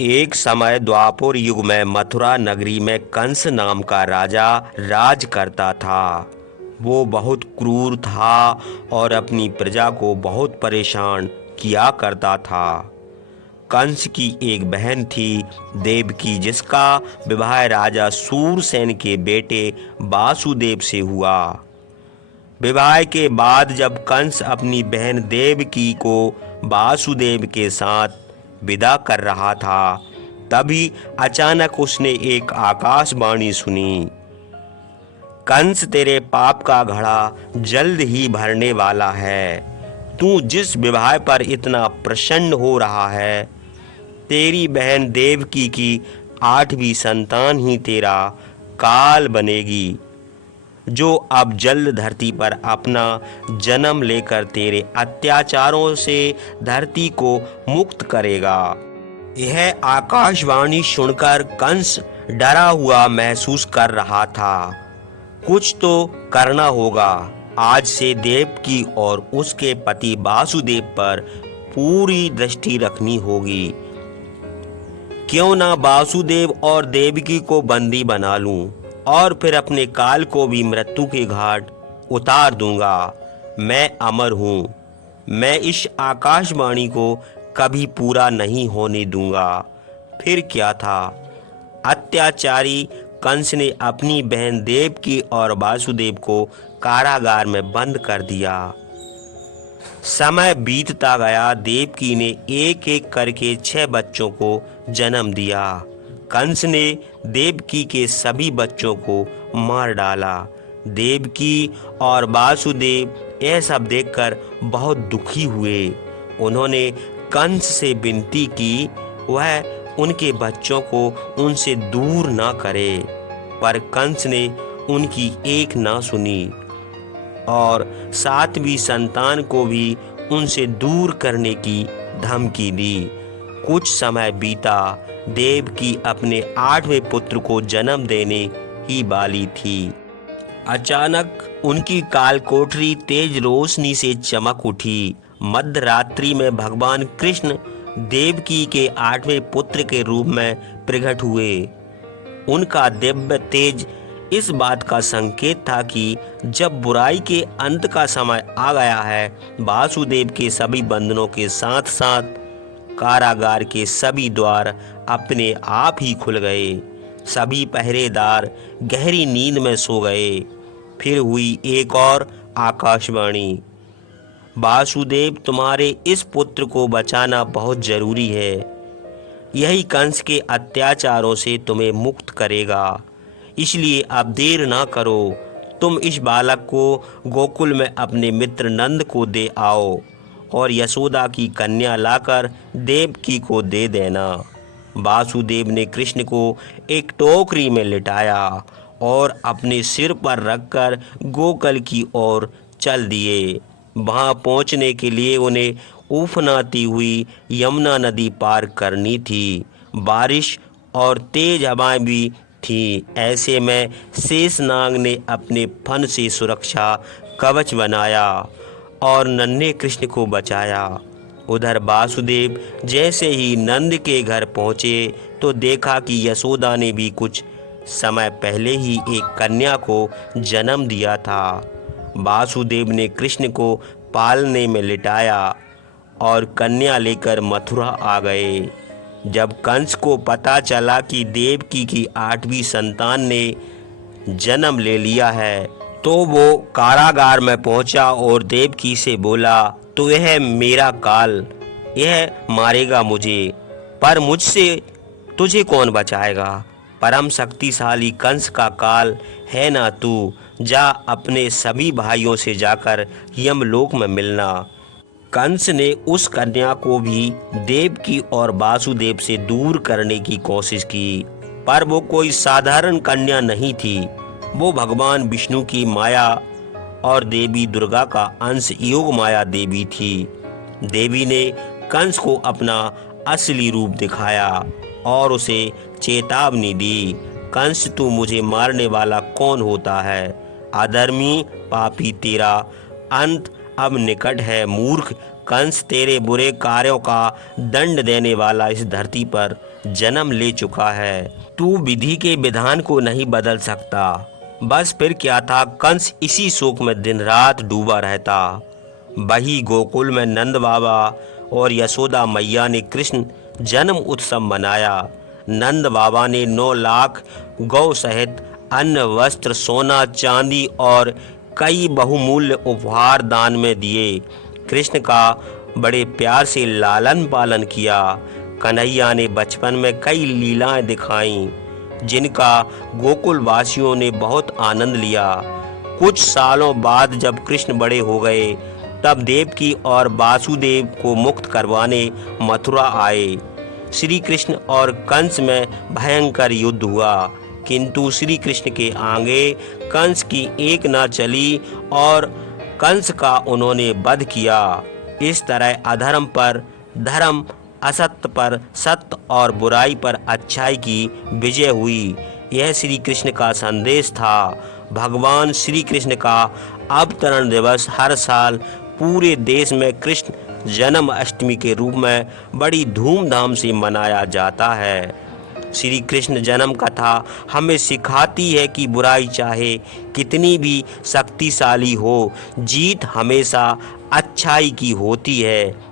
एक समय द्वापर युग में मथुरा नगरी में कंस नाम का राजा राज करता था। वो बहुत क्रूर था और अपनी प्रजा को बहुत परेशान किया करता था। कंस की एक बहन थी देवकी, जिसका विवाह राजा सूरसेन के बेटे वासुदेव से हुआ। विवाह के बाद जब कंस अपनी बहन देवकी को वासुदेव के साथ विदा कर रहा था, तभी अचानक उसने एक आकाशवाणी सुनी। कंस, तेरे पाप का घड़ा जल्द ही भरने वाला है। तू जिस विवाह पर इतना प्रसन्न हो रहा है, तेरी बहन देवकी की 8वीं संतान ही तेरा काल बनेगी, जो अब जल्द धरती पर अपना जन्म लेकर तेरे अत्याचारों से धरती को मुक्त करेगा। यह आकाशवाणी सुनकर कंस डरा हुआ महसूस कर रहा था। कुछ तो करना होगा। आज से देवकी और उसके पति वासुदेव पर पूरी दृष्टि रखनी होगी। क्यों ना वासुदेव और देवकी को बंदी बना लूं और फिर अपने काल को भी मृत्यु के घाट उतार दूंगा। मैं अमर हूँ। मैं इस आकाशवाणी को कभी पूरा नहीं होने दूंगा। फिर क्या था, अत्याचारी कंस ने अपनी बहन देवकी और वासुदेव को कारागार में बंद कर दिया। समय बीतता गया। देवकी ने एक एक करके 6 बच्चों को जन्म दिया। कंस ने देवकी के सभी बच्चों को मार डाला। देवकी और वासुदेव यह सब देखकर बहुत दुखी हुए। उन्होंने कंस से विनती की वह उनके बच्चों को उनसे दूर ना करे, पर कंस ने उनकी एक ना सुनी और 7वीं संतान को भी उनसे दूर करने की धमकी दी। कुछ समय बीता। देवकी अपने 8वें पुत्र को जन्म देने ही वाली थी। अचानक उनकी काल कोठरी तेज रोशनी से चमक उठी। मध्य रात्रि में भगवान कृष्ण देवकी के 8वें पुत्र के रूप में प्रकट हुए। उनका दिव्य तेज इस बात का संकेत था कि जब बुराई के अंत का समय आ गया है। वासुदेव के सभी बंधनों के साथ साथ कारागार के सभी द्वार अपने आप ही खुल गए। सभी पहरेदार गहरी नींद में सो गए। फिर हुई एक और आकाशवाणी। वासुदेव, तुम्हारे इस पुत्र को बचाना बहुत जरूरी है। यही कंस के अत्याचारों से तुम्हें मुक्त करेगा। इसलिए अब देर ना करो। तुम इस बालक को गोकुल में अपने मित्र नंद को दे आओ और यशोदा की कन्या लाकर देवकी को दे देना। वासुदेव ने कृष्ण को एक टोकरी में लिटाया और अपने सिर पर रखकर गोकुल की ओर चल दिए। वहां पहुंचने के लिए उन्हें उफनाती हुई यमुना नदी पार करनी थी। बारिश और तेज हवाएं भी थी। ऐसे में शेषनाग ने अपने फन से सुरक्षा कवच बनाया और नन्हे कृष्ण को बचाया। उधर वासुदेव जैसे ही नंद के घर पहुँचे तो देखा कि यशोदा ने भी कुछ समय पहले ही एक कन्या को जन्म दिया था। वासुदेव ने कृष्ण को पालने में लिटाया और कन्या लेकर मथुरा आ गए। जब कंस को पता चला कि देवकी की 8वीं संतान ने जन्म ले लिया है, तो वो कारागार में पहुंचा और देवकी से बोला, तो यह मेरा काल, यह मारेगा मुझे, पर मुझसे तुझे कौन बचाएगा। परम शक्तिशाली कंस का काल है ना तू। जा अपने सभी भाइयों से जाकर यमलोक में मिलना। कंस ने उस कन्या को भी देवकी और वासुदेव से दूर करने की कोशिश की, पर वो कोई साधारण कन्या नहीं थी। वो भगवान विष्णु की माया और देवी दुर्गा का अंश योग माया देवी थी। देवी ने कंस को अपना असली रूप दिखाया और उसे चेतावनी दी, कंस, तू मुझे मारने वाला कौन होता है? अधर्मी पापी, तेरा अंत अब निकट है। मूर्ख कंस, तेरे बुरे कार्यों का दंड देने वाला इस धरती पर जन्म ले चुका है। तू विधि के विधान को नहीं बदल सकता। बस फिर क्या था, कंस इसी शोक में दिन रात डूबा रहता। वही गोकुल में नंद बाबा और यशोदा मैया ने कृष्ण जन्म उत्सव मनाया। नंद बाबा ने 9 लाख गौ सहित अन्न, वस्त्र, सोना, चांदी और कई बहुमूल्य उपहार दान में दिए। कृष्ण का बड़े प्यार से लालन पालन किया। कन्हैया ने बचपन में कई लीलाएं दिखाईं, जिनका गोकुल वासियों ने बहुत आनंद लिया। कुछ सालों बाद जब कृष्ण बड़े हो गए, तब देवकी और वासुदेव को मुक्त करवाने मथुरा आए। श्री कृष्ण और कंस में भयंकर युद्ध हुआ, किंतु श्री कृष्ण के आगे कंस की एक न चली और कंस का उन्होंने वध किया। इस तरह अधर्म पर धर्म, असत्य पर सत्य और बुराई पर अच्छाई की विजय हुई। यह श्री कृष्ण का संदेश था। भगवान श्री कृष्ण का अवतरण दिवस हर साल पूरे देश में कृष्ण जन्म अष्टमी के रूप में बड़ी धूमधाम से मनाया जाता है। श्री कृष्ण जन्म कथा हमें सिखाती है कि बुराई चाहे कितनी भी शक्तिशाली हो, जीत हमेशा अच्छाई की होती है।